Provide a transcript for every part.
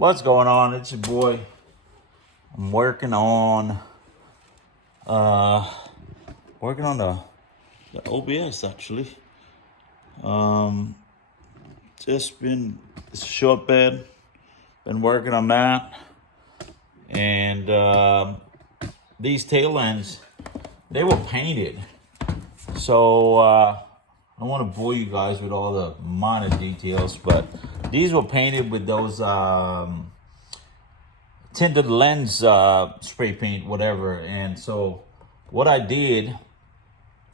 What's going on? It's your boy. I'm working on the OBS actually. Just been it's a short bed. Been working on that, and these tail ends, they were painted. So I don't want to bore you guys with all the minor details, but these were painted with those tinted lens spray paint, whatever. And so what I did,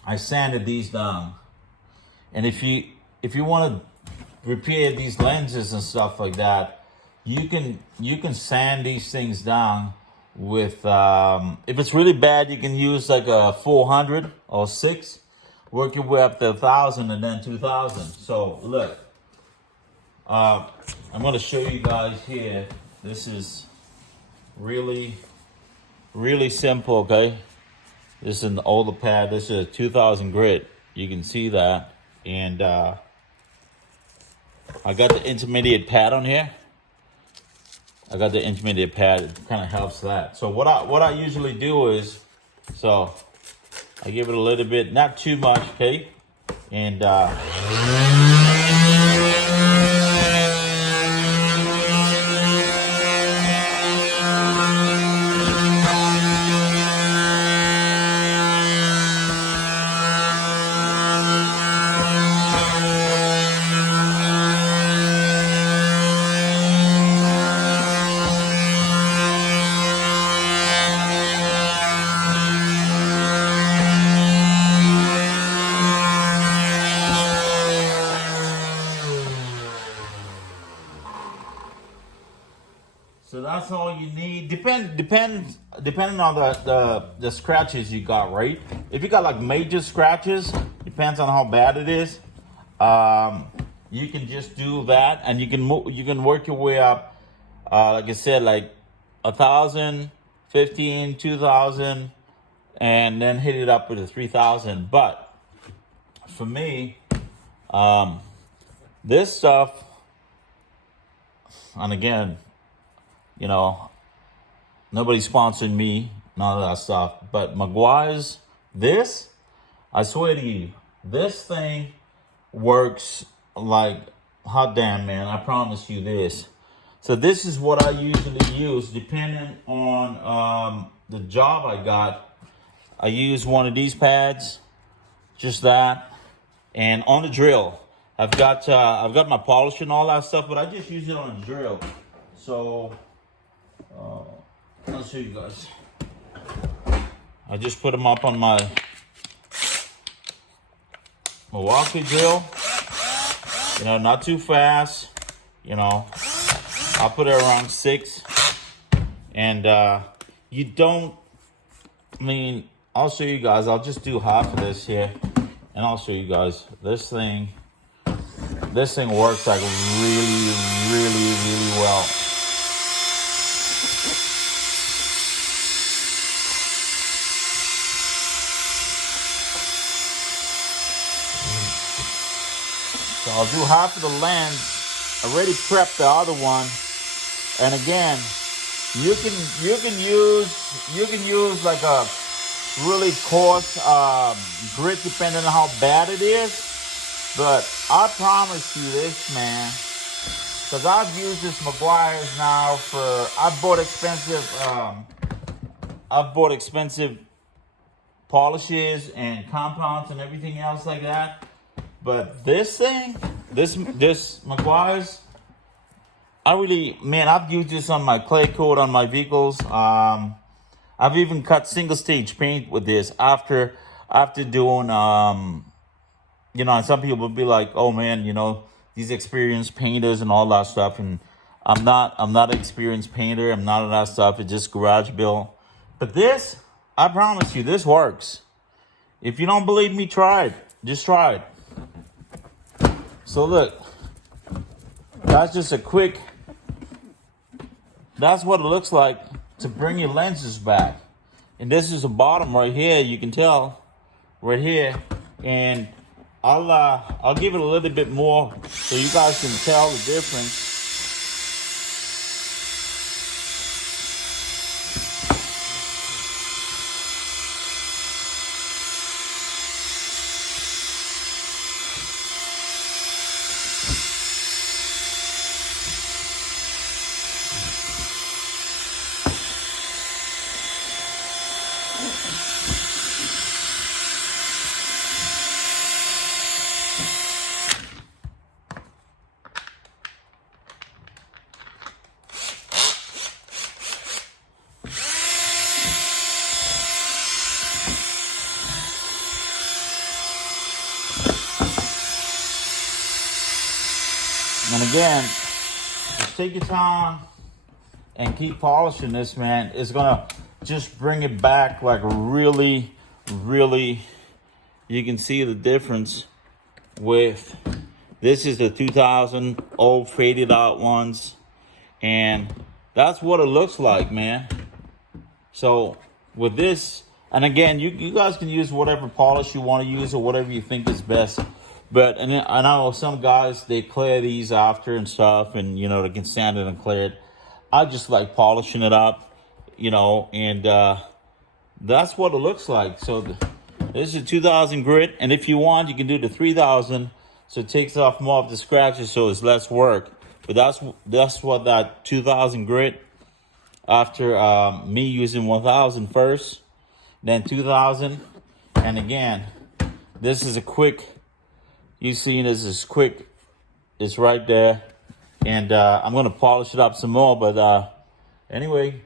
I sanded these down. And if you want to repair these lenses and stuff like that, you can sand these things down with if it's really bad, you can use like a 400 or 6, work your way up to 1,000 and then 2,000. So look, I'm going to show you guys here. This is really simple. Okay, this is an older pad. This is a 2000 grit. You can see that. And I got the intermediate pad on here. I got the intermediate pad. It kind of helps that. So what I usually do is, so I give it a little bit, not too much, okay? And so that's all you need. Depending on the scratches you got, right? If you got like major scratches, depends on how bad it is. You can just do that, and you can work your way up. Like I said, like 1,000, 15, 2,000, and then hit it up with a 3,000. But for me, this stuff, and again, you know, nobody's sponsoring me, none of that stuff. But Meguiar's, this, I swear to you, this thing works like hot damn, man. I promise you this. So this is what I usually use, depending on the job I got. I use one of these pads, just that, and on the drill, I've got my polish and all that stuff, but I just use it on the drill. So I'll show you guys. I just put them up on my Milwaukee drill. You know, not too fast. You know, I'll put it around 6. And you don't, I mean, I'll show you guys. I'll just do half of this here, and I'll show you guys. This thing works like really well. So I'll do half of the lens. I already prepped the other one. And again, you can use like a really coarse grit depending on how bad it is. But I promise you this, man, because I've used this Meguiar's now for, I've bought expensive polishes and compounds and everything else like that. But this thing, this Meguiar's, I've used this on my clay coat on my vehicles. I've even cut single stage paint with this after doing, you know, and some people will be like, oh man, you know, these experienced painters and all that stuff. And I'm not an experienced painter. I'm none of that stuff. It's just garage built. But this, I promise you, this works. If you don't believe me, try it. Just try it. So look, that's just a quick, that's what it looks like to bring your lenses back. And this is the bottom right here, you can tell, right here. And I'll give it a little bit more so you guys can tell the difference. again, just take your time and keep polishing this, man. It's gonna just bring it back like really, really. You can see the difference with, this is the 2000 old faded out ones, and that's what it looks like, man. So with this, and again, you guys can use whatever polish you want to use or whatever you think is best. But and I know some guys, they clear these after and stuff, and you know, they can sand it and clear it. I just like polishing it up, you know, and that's what it looks like. So this is a 2000 grit, and if you want, you can do the 3000, so it takes off more of the scratches, so it's less work. But that's what that 2000 grit, after me using 1000 first, then 2000, and again, this is a quick, you see this is quick, it's right there, and I'm gonna polish it up some more. But anyway,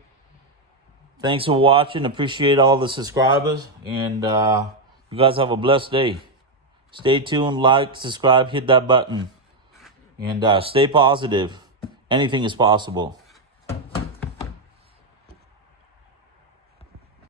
thanks for watching, appreciate all the subscribers, and you guys have a blessed day. Stay tuned, like, subscribe, hit that button, and stay positive. Anything is possible.